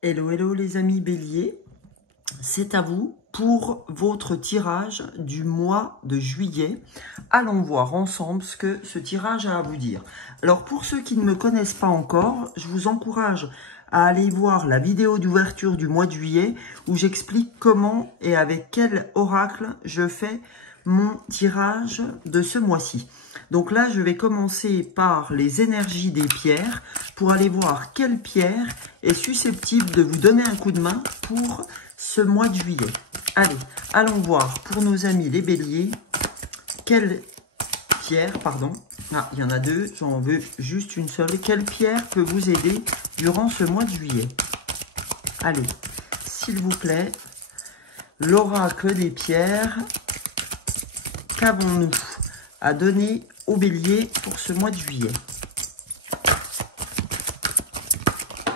Hello, hello les amis béliers, c'est à vous pour votre tirage du mois de juillet. Allons voir ensemble ce que ce tirage a à vous dire. Alors pour ceux qui ne me connaissent pas encore, je vous encourage à aller voir la vidéo d'ouverture du mois de juillet où j'explique comment et avec quel oracle je fais mon tirage de ce mois-ci. Donc là, je vais commencer par les énergies des pierres pour aller voir quelle pierre est susceptible de vous donner un coup de main pour ce mois de juillet. Allez, allons voir pour nos amis les béliers, quelle pierre, ah, il y en a deux, j'en veux juste une seule. Quelle pierre peut vous aider durant ce mois de juillet? Allez, s'il vous plaît, l'oracle des pierres, qu'avons-nous à donner au bélier pour ce mois de juillet?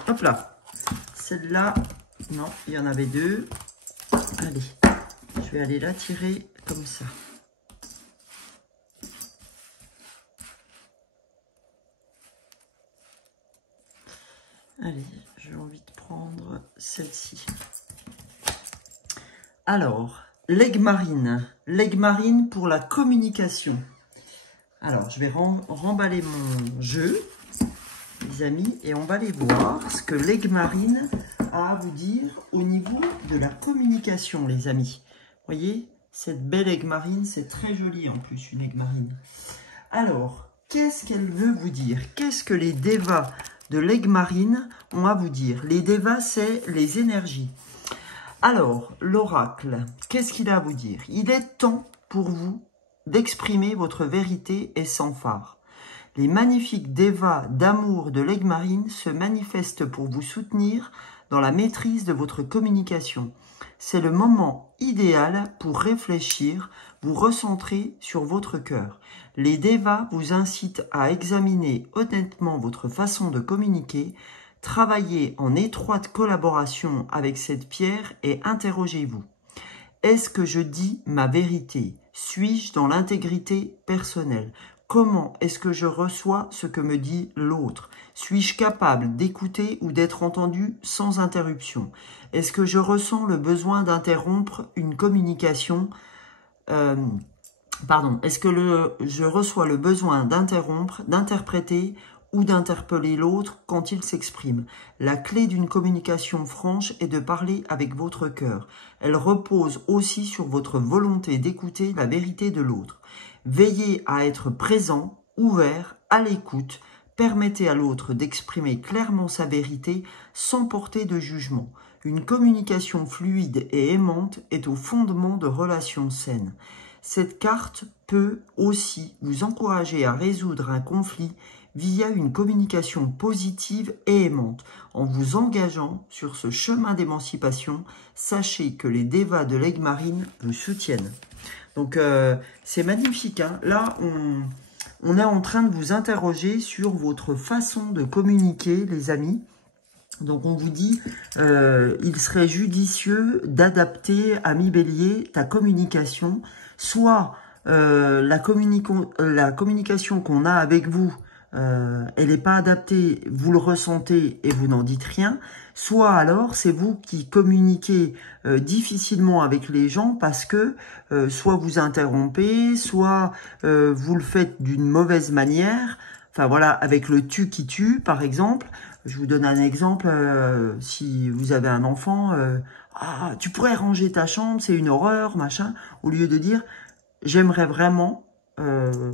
Hop là, celle-là, non, il y en avait deux. Allez, je vais aller la tirer comme ça. Allez, j'ai envie de prendre celle-ci. Alors, l'aigle marine pour la communication. Alors, je vais remballer mon jeu, les amis, et on va aller voir ce que l'aigle marine a à vous dire au niveau de la communication, les amis. Vous voyez, cette belle aigle marine, c'est très joli en plus, une aigle marine. Alors, qu'est-ce qu'elle veut vous dire? Qu'est-ce que les devas de l'aigle marine ont à vous dire? Les devas, c'est les énergies. Alors, l'oracle, qu'est-ce qu'il a à vous dire? Il est temps pour vous d'exprimer votre vérité et sans phare. Les magnifiques devas d'amour de l'aigle marine se manifestent pour vous soutenir dans la maîtrise de votre communication. C'est le moment idéal pour réfléchir, vous recentrer sur votre cœur. Les devas vous incitent à examiner honnêtement votre façon de communiquer, travaillez en étroite collaboration avec cette pierre et interrogez-vous. Est-ce que je dis ma vérité? Suis-je dans l'intégrité personnelle? Comment est-ce que je reçois ce que me dit l'autre? Suis-je capable d'écouter ou d'être entendu sans interruption? Est-ce que je ressens le besoin d'interrompre une communication? Est-ce que je reçois le besoin d'interrompre, d'interpréter ou d'interpeller l'autre quand il s'exprime? La clé d'une communication franche est de parler avec votre cœur. Elle repose aussi sur votre volonté d'écouter la vérité de l'autre. Veillez à être présent, ouvert, à l'écoute. Permettez à l'autre d'exprimer clairement sa vérité sans porter de jugement. Une communication fluide et aimante est au fondement de relations saines. Cette carte peut aussi vous encourager à résoudre un conflit via une communication positive et aimante. En vous engageant sur ce chemin d'émancipation, sachez que les devas de l'aigle marine vous soutiennent. Donc, c'est magnifique, hein. Là, on est en train de vous interroger sur votre façon de communiquer, les amis. Donc, on vous dit, il serait judicieux d'adapter, ami bélier, ta communication. Soit la communication qu'on a avec vous, elle n'est pas adaptée, vous le ressentez et vous n'en dites rien. Soit alors, c'est vous qui communiquez difficilement avec les gens parce que soit vous interrompez, soit vous le faites d'une mauvaise manière. Enfin voilà, avec le tu qui tue, par exemple. Je vous donne un exemple. Si vous avez un enfant, ah, tu pourrais ranger ta chambre, c'est une horreur, machin. Au lieu de dire, j'aimerais vraiment,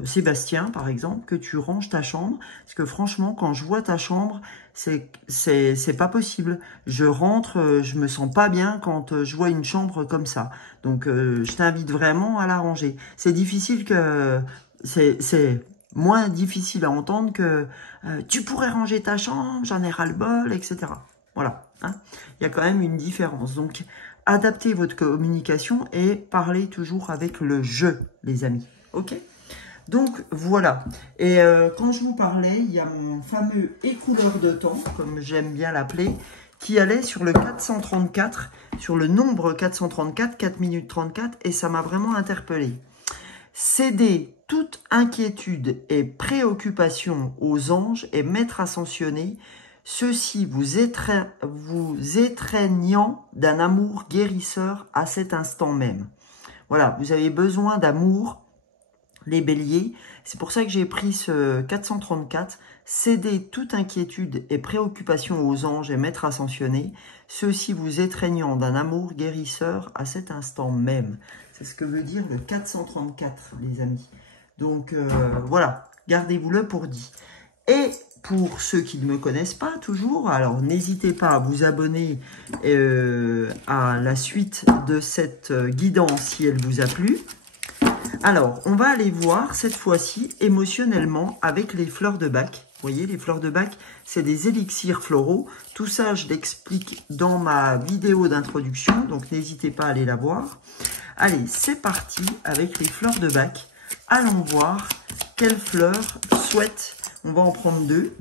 Sébastien, par exemple, que tu ranges ta chambre. Parce que franchement, quand je vois ta chambre, c'est pas possible. Je rentre, je me sens pas bien quand je vois une chambre comme ça. Donc, je t'invite vraiment à la ranger. C'est difficile que... C'est moins difficile à entendre que tu pourrais ranger ta chambre, j'en ai ras-le-bol, etc. Voilà, hein. Il y a quand même une différence. Donc, adaptez votre communication et parlez toujours avec le « je », les amis. Ok? Donc, voilà. Et quand je vous parlais, il y a mon fameux écouleur de temps, comme j'aime bien l'appeler, qui allait sur le 434, sur le nombre 434, 4 minutes 34, et ça m'a vraiment interpellée. Céder toute inquiétude et préoccupation aux anges et maîtres ascensionnés ceci vous étreignant d'un amour guérisseur à cet instant même. Voilà, vous avez besoin d'amour, les béliers. C'est pour ça que j'ai pris ce 434. Cédez toute inquiétude et préoccupation aux anges et maîtres ascensionnés, ceux-ci vous étreignant d'un amour guérisseur à cet instant même. C'est ce que veut dire le 434, les amis. Donc, voilà, gardez-vous-le pour dit. Et pour ceux qui ne me connaissent pas toujours, alors n'hésitez pas à vous abonner à la suite de cette guidance si elle vous a plu. Alors, on va aller voir cette fois-ci émotionnellement avec les fleurs de Bach. Vous voyez, les fleurs de Bach, c'est des élixirs floraux. Tout ça, je l'explique dans ma vidéo d'introduction, donc n'hésitez pas à aller la voir. Allez, c'est parti avec les fleurs de Bach. Allons voir quelles fleurs souhaitent. On va en prendre deux.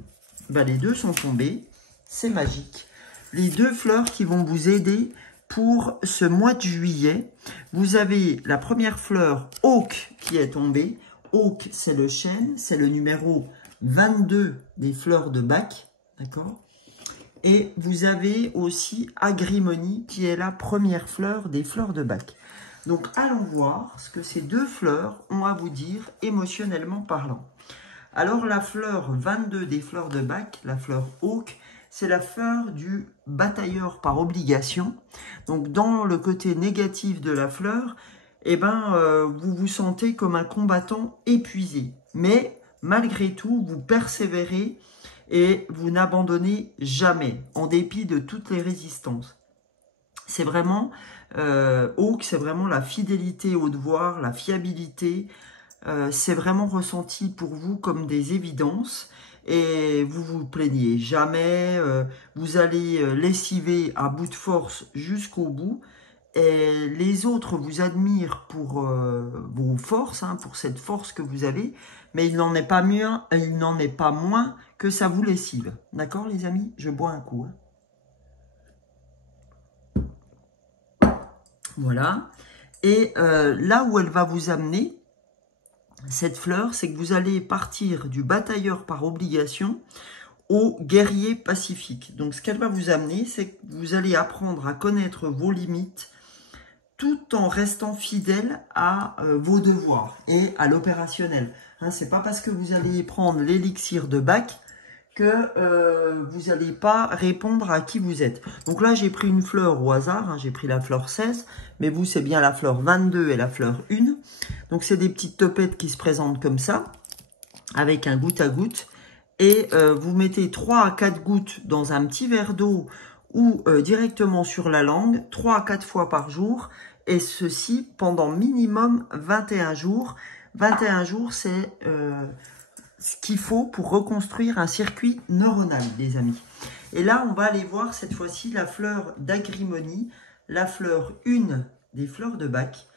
Ben, les deux sont tombées. C'est magique. Les deux fleurs qui vont vous aider pour ce mois de juillet. Vous avez la première fleur, Oak, qui est tombée. Oak, c'est le chêne. C'est le numéro 22 des fleurs de Bach. D'accord? Et vous avez aussi Agrimony, qui est la première fleur des fleurs de Bach. Donc, allons voir ce que ces deux fleurs ont à vous dire émotionnellement parlant. Alors, la fleur 22 des fleurs de Bach, la fleur Oak, c'est la fleur du batailleur par obligation. Donc, dans le côté négatif de la fleur, eh ben, vous vous sentez comme un combattant épuisé. Mais, malgré tout, vous persévérez et vous n'abandonnez jamais, en dépit de toutes les résistances. C'est vraiment, Oak, c'est vraiment la fidélité au devoir, la fiabilité. C'est vraiment ressenti pour vous comme des évidences. Et vous vous plaignez jamais, vous allez lessiver à bout de force jusqu'au bout. Et les autres vous admirent pour vos forces, hein, pour cette force que vous avez, mais il n'en est pas moins que ça vous lessive. D'accord les amis? Je bois un coup. Hein. Voilà. Et là où elle va vous amener, cette fleur, c'est que vous allez partir du batailleur par obligation au guerrier pacifique. Donc, ce qu'elle va vous amener, c'est que vous allez apprendre à connaître vos limites tout en restant fidèle à vos devoirs et à l'opérationnel. Hein, c'est pas parce que vous allez prendre l'élixir de Bach que vous n'allez pas répondre à qui vous êtes. Donc là, j'ai pris une fleur au hasard, hein, j'ai pris la fleur 16, mais vous, c'est bien la fleur 22 et la fleur 1. Donc, c'est des petites topettes qui se présentent comme ça, avec un goutte à goutte. Et vous mettez 3 à 4 gouttes dans un petit verre d'eau ou directement sur la langue, 3 à 4 fois par jour, et ceci pendant minimum 21 jours. 21 jours, c'est ce qu'il faut pour reconstruire un circuit neuronal, les amis. Et là, on va aller voir cette fois-ci la fleur d'Agrimony, la fleur 1 des fleurs de Bach.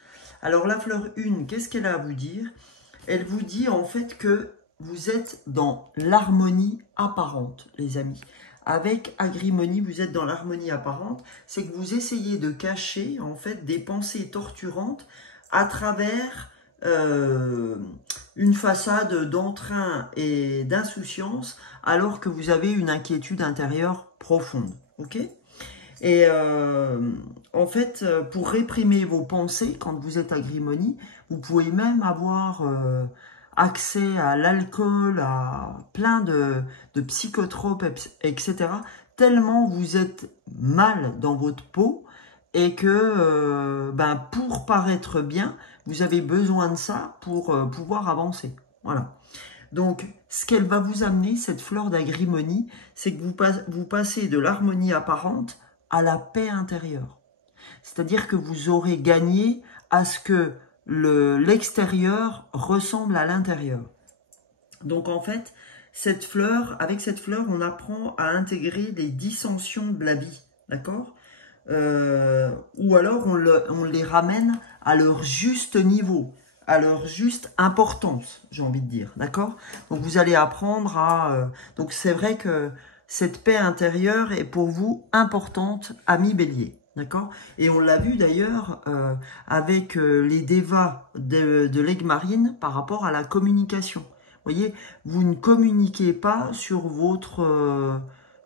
Alors, la fleur 1, qu'est-ce qu'elle a à vous dire? Elle vous dit en fait que vous êtes dans l'harmonie apparente, les amis. Avec Agrimony, vous êtes dans l'harmonie apparente. C'est que vous essayez de cacher en fait des pensées torturantes à travers une façade d'entrain et d'insouciance, alors que vous avez une inquiétude intérieure profonde. Ok? Et en fait, pour réprimer vos pensées, quand vous êtes Agrimony, vous pouvez même avoir accès à l'alcool, à plein de psychotropes, etc. Tellement vous êtes mal dans votre peau et que pour paraître bien, vous avez besoin de ça pour pouvoir avancer. Voilà. Donc, ce qu'elle va vous amener, cette fleur d'Agrimony, c'est que vous passez de l'harmonie apparente à la paix intérieure. C'est-à-dire que vous aurez gagné à ce que l'extérieur ressemble à l'intérieur. Donc en fait, avec cette fleur, on apprend à intégrer les dissensions de la vie, d'accord? Ou alors on les ramène à leur juste niveau, à leur juste importance, j'ai envie de dire, d'accord? Donc vous allez apprendre à... donc c'est vrai que cette paix intérieure est pour vous importante, ami Bélier. D'accord? Et on l'a vu d'ailleurs avec les devas de l'aigle marine par rapport à la communication. Vous voyez, vous ne communiquez pas sur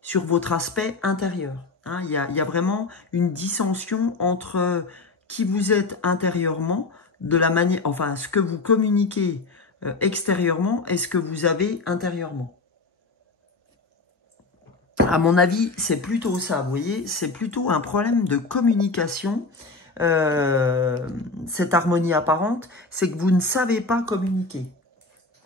sur votre aspect intérieur. Hein, il y a vraiment une dissension entre qui vous êtes intérieurement, de la manière, enfin, ce que vous communiquez extérieurement et ce que vous avez intérieurement. À mon avis, c'est plutôt ça, vous voyez, c'est plutôt un problème de communication, cette harmonie apparente, c'est que vous ne savez pas communiquer.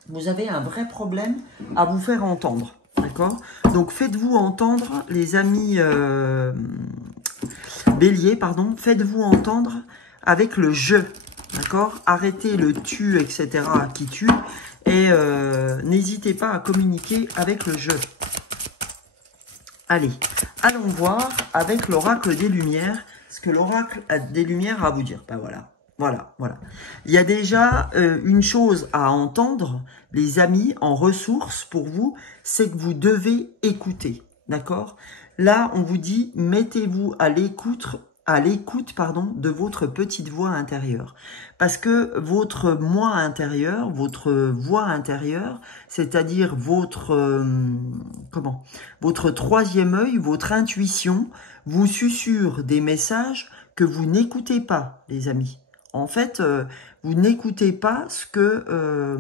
Vous avez un vrai problème à vous faire entendre, d'accord? Donc, faites-vous entendre, les amis bélier, pardon, faites-vous entendre avec le « je », d'accord? Arrêtez le « tu », etc., qui tue, et n'hésitez pas à communiquer avec le « je ». Allez, allons voir avec l'oracle des Lumières, ce que l'oracle des Lumières a à vous dire. Ben voilà, voilà, voilà. Il y a déjà une chose à entendre, les amis, en ressources pour vous, c'est que vous devez écouter, d'accord? Là, on vous dit, mettez-vous à l'écoute, de votre petite voix intérieure. Parce que votre moi intérieur, votre voix intérieure, c'est-à-dire votre, votre troisième œil, votre intuition, vous susurre des messages que vous n'écoutez pas, les amis. En fait, vous n'écoutez pas ce que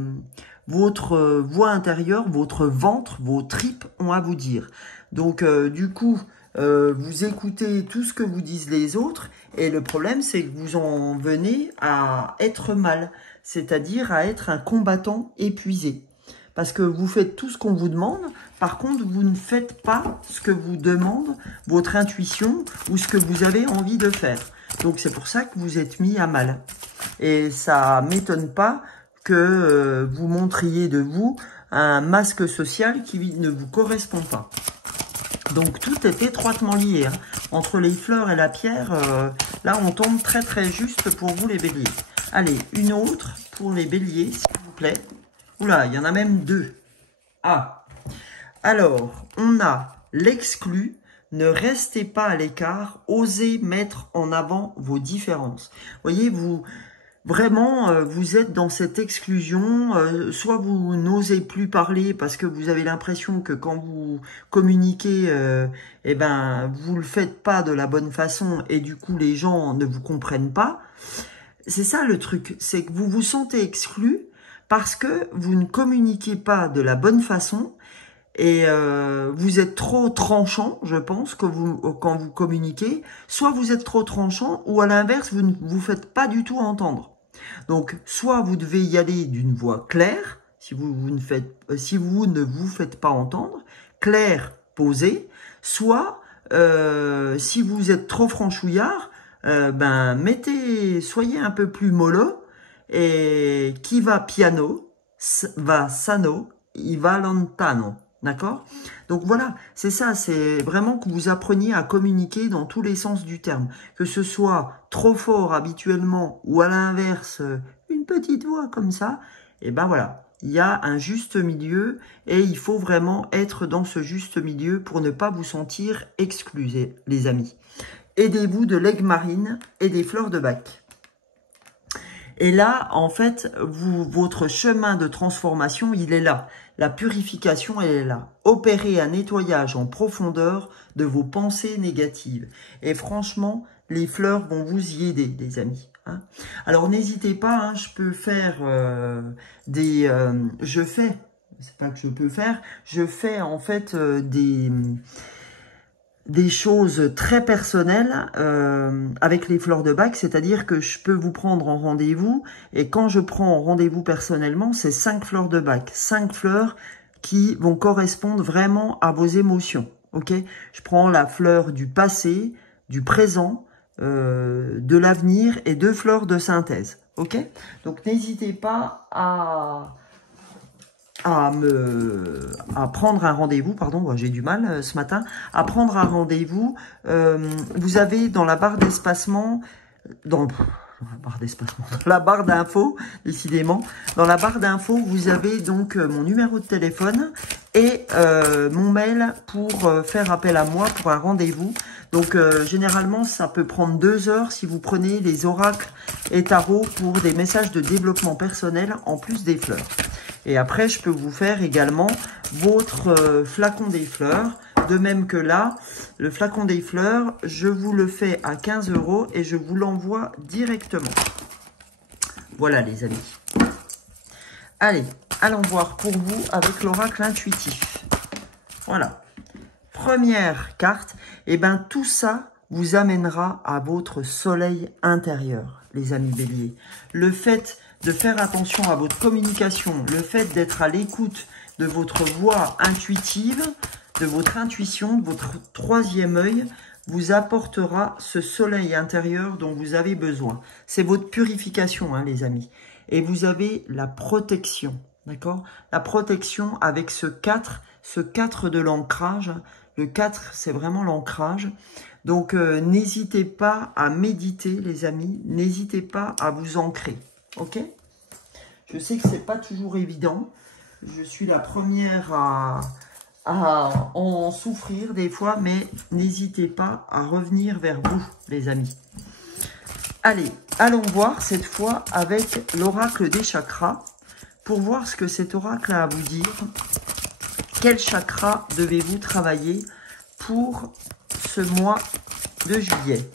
votre voix intérieure, votre ventre, vos tripes ont à vous dire. Donc, du coup, vous écoutez tout ce que vous disent les autres et le problème, c'est que vous en venez à être mal, c'est-à-dire à être un combattant épuisé. Parce que vous faites tout ce qu'on vous demande, par contre, vous ne faites pas ce que vous demande votre intuition ou ce que vous avez envie de faire. Donc, c'est pour ça que vous êtes mis à mal. Et ça ne m'étonne pas que vous montriez de vous un masque social qui ne vous correspond pas. Donc, tout est étroitement lié. Hein. Entre les fleurs et la pierre, là, on tombe très, très juste pour vous, les béliers. Allez, une autre pour les béliers, s'il vous plaît. Oula, il y en a même deux. Ah, alors, on a l'exclu. Ne restez pas à l'écart. Osez mettre en avant vos différences. Voyez, vous... Vraiment, vous êtes dans cette exclusion, soit vous n'osez plus parler parce que vous avez l'impression que quand vous communiquez, eh ben, vous le faites pas de la bonne façon et du coup les gens ne vous comprennent pas. C'est ça le truc, c'est que vous vous sentez exclu parce que vous ne communiquez pas de la bonne façon et vous êtes trop tranchant, je pense, quand vous communiquez. Soit vous êtes trop tranchant ou à l'inverse, vous ne vous faites pas du tout entendre. Donc, soit vous devez y aller d'une voix claire, si vous ne vous faites pas entendre, claire, posée, soit, si vous êtes trop franchouillard, soyez un peu plus mollo, et qui va piano, va sano, il va lontano. D'accord? Donc voilà, c'est ça, c'est vraiment que vous appreniez à communiquer dans tous les sens du terme. Que ce soit trop fort habituellement ou à l'inverse, une petite voix comme ça, et ben voilà, il y a un juste milieu et il faut vraiment être dans ce juste milieu pour ne pas vous sentir exclus, les amis. Aidez-vous de l'aigle marine et des fleurs de bac. Et là, en fait, votre chemin de transformation, il est là. La purification, elle est là. Opérez un nettoyage en profondeur de vos pensées négatives. Et franchement, les fleurs vont vous y aider, les amis. Hein. Alors, n'hésitez pas, hein, je peux faire je fais en fait des choses très personnelles avec les fleurs de bac, c'est-à-dire que je peux vous prendre en rendez-vous et quand je prends en rendez-vous personnellement, c'est 5 fleurs de bac, 5 fleurs qui vont correspondre vraiment à vos émotions, ok? Je prends la fleur du passé, du présent, de l'avenir et 2 fleurs de synthèse, ok? Donc n'hésitez pas à prendre un rendez-vous, pardon, j'ai du mal ce matin, à prendre un rendez-vous. Vous avez dans la barre d'espacement, dans la barre d'infos, décidément, dans la barre d'infos, vous avez donc mon numéro de téléphone et mon mail pour faire appel à moi pour un rendez-vous. Donc, généralement, ça peut prendre 2 heures si vous prenez les oracles et tarots pour des messages de développement personnel en plus des fleurs. Et après, je peux vous faire également votre flacon des fleurs, de même que là, le flacon des fleurs, je vous le fais à 15 € et je vous l'envoie directement. Voilà les amis. Allez, allons voir pour vous avec l'oracle intuitif. Voilà. Première carte, et bien tout ça vous amènera à votre soleil intérieur, les amis béliers. Le fait de faire attention à votre communication, le fait d'être à l'écoute de votre voix intuitive, de votre intuition, de votre troisième œil, vous apportera ce soleil intérieur dont vous avez besoin. C'est votre purification, hein, les amis. Et vous avez la protection, d'accord? La protection avec ce 4 de l'ancrage. Le 4, c'est vraiment l'ancrage. Donc, n'hésitez pas à méditer, les amis. N'hésitez pas à vous ancrer, ok? Je sais que c'est pas toujours évident. Je suis la première à en souffrir des fois, mais n'hésitez pas à revenir vers vous, les amis. Allez, allons voir cette fois avec l'oracle des chakras pour voir ce que cet oracle a à vous dire. Quel chakra devez-vous travailler pour ce mois de juillet?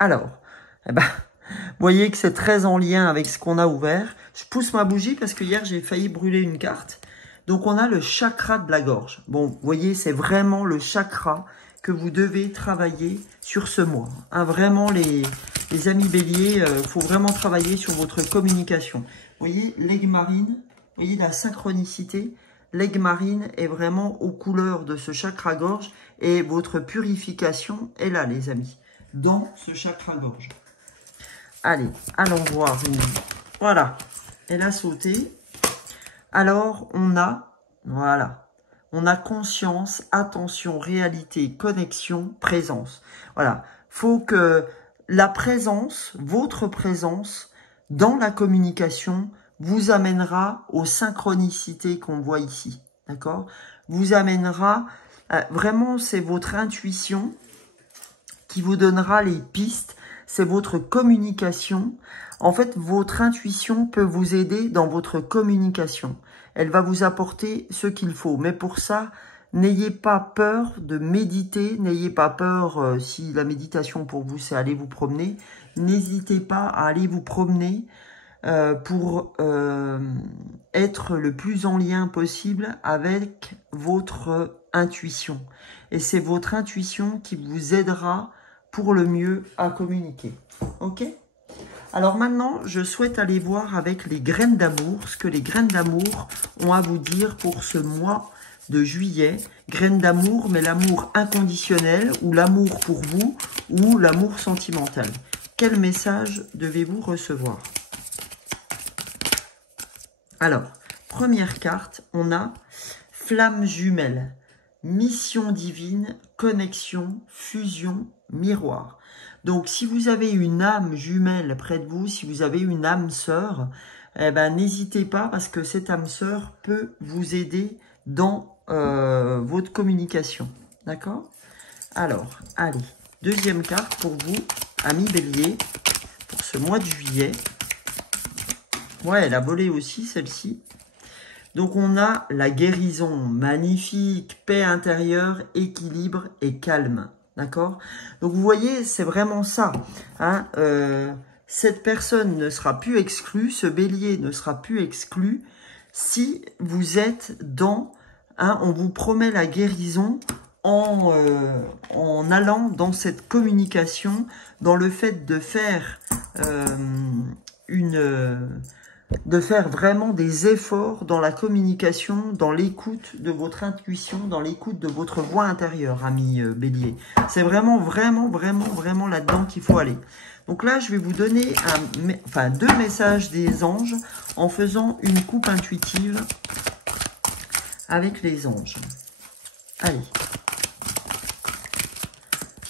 Alors, eh ben, vous voyez que c'est très en lien avec ce qu'on a ouvert. Je pousse ma bougie parce que hier, j'ai failli brûler une carte. Donc, on a le chakra de la gorge. Bon, vous voyez, c'est vraiment le chakra que vous devez travailler sur ce mois. Hein, vraiment, les amis béliers, faut vraiment travailler sur votre communication. Vous voyez, l'aigle marine, vous voyez la synchronicité. L'aigle marine est vraiment aux couleurs de ce chakra-gorge et votre purification est là, les amis, dans ce chakra-gorge. Allez, allons voir. Voilà, elle a sauté. Alors, on a, voilà, on a conscience, attention, réalité, connexion, présence. Voilà, faut que la présence, votre présence dans la communication vous amènera aux synchronicités qu'on voit ici, d'accord? Vous amènera, vraiment, c'est votre intuition qui vous donnera les pistes, c'est votre communication. En fait, votre intuition peut vous aider dans votre communication. Elle va vous apporter ce qu'il faut. Mais pour ça, n'ayez pas peur de méditer, n'ayez pas peur, si la méditation pour vous, c'est aller vous promener, n'hésitez pas à aller vous promener pour être le plus en lien possible avec votre intuition. Et c'est votre intuition qui vous aidera pour le mieux à communiquer. Ok? Alors maintenant, je souhaite aller voir avec les graines d'amour, ce que les graines d'amour ont à vous dire pour ce mois de juillet. Graines d'amour, mais l'amour inconditionnel, ou l'amour pour vous, ou l'amour sentimental. Quel message devez-vous recevoir? Alors, première carte, on a flamme jumelle, mission divine, connexion, fusion, miroir. Donc, si vous avez une âme jumelle près de vous, si vous avez une âme sœur, eh ben, n'hésitez pas parce que cette âme sœur peut vous aider dans votre communication. D'accord? Alors, allez, deuxième carte pour vous, amis bélier, pour ce mois de juillet. Ouais, elle a volé aussi, celle-ci. Donc, on a la guérison, magnifique, paix intérieure, équilibre et calme. D'accord? Donc, vous voyez, c'est vraiment ça. Hein, cette personne ne sera plus exclue, ce bélier ne sera plus exclu si vous êtes dans, hein, on vous promet la guérison en allant dans cette communication, dans le fait de faire de faire vraiment des efforts dans la communication, dans l'écoute de votre intuition, dans l'écoute de votre voix intérieure, ami bélier. C'est vraiment là-dedans qu'il faut aller. Donc là, je vais vous donner deux messages des anges en faisant une coupe intuitive avec les anges. Allez.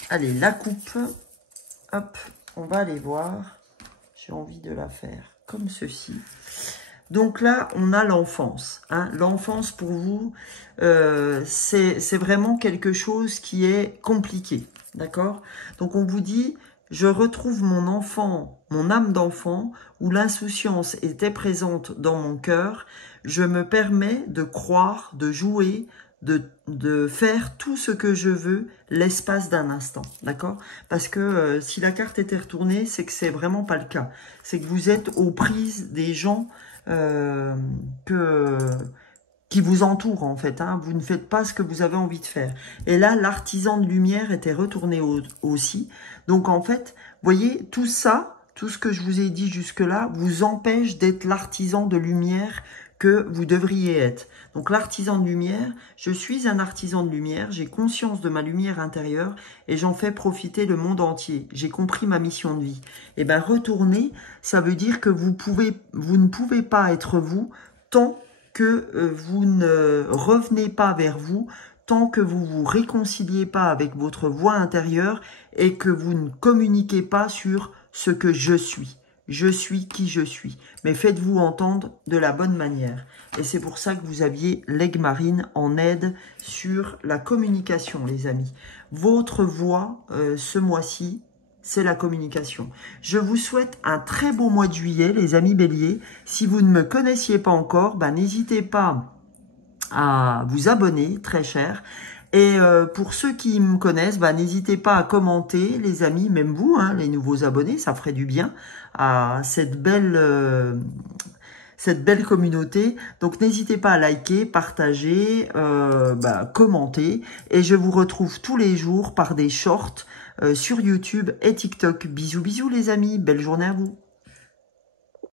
Allez, la coupe. Hop, on va aller voir. J'ai envie de la faire comme ceci. Donc là, on a l'enfance. Hein. L'enfance, pour vous, c'est vraiment quelque chose qui est compliqué. D'accord? Donc, on vous dit, je retrouve mon enfant, mon âme d'enfant, où l'insouciance était présente dans mon cœur. Je me permets de croire, de jouer, de faire tout ce que je veux l'espace d'un instant, d'accord? Parce que si la carte était retournée, c'est que c'est vraiment pas le cas. C'est que vous êtes aux prises des gens qui vous entourent, en fait. Hein. Vous ne faites pas ce que vous avez envie de faire. Et là, l'artisan de lumière était retourné aussi. Donc, en fait, vous voyez, tout ça, tout ce que je vous ai dit jusque-là, vous empêche d'être l'artisan de lumière que vous devriez être. Donc, l'artisan de lumière, je suis un artisan de lumière, j'ai conscience de ma lumière intérieure et j'en fais profiter le monde entier. J'ai compris ma mission de vie. Et bien, retourner, ça veut dire que vous ne pouvez pas être vous tant que vous ne revenez pas vers vous, tant que vous vous réconciliez pas avec votre voix intérieure et que vous ne communiquez pas sur ce que je suis. Je suis qui je suis. Mais faites-vous entendre de la bonne manière. Et c'est pour ça que vous aviez l'aigle marine en aide sur la communication, les amis. Votre voix, ce mois-ci, c'est la communication. Je vous souhaite un très beau mois de juillet, les amis béliers. Si vous ne me connaissiez pas encore, n'hésitez pas à vous abonner, très cher. Et pour ceux qui me connaissent, n'hésitez pas à commenter, les amis, même vous, hein, les nouveaux abonnés, ça ferait du bien à cette belle communauté. Donc n'hésitez pas à liker, partager, commenter. Et je vous retrouve tous les jours par des shorts sur YouTube et TikTok. Bisous, bisous les amis, belle journée à vous.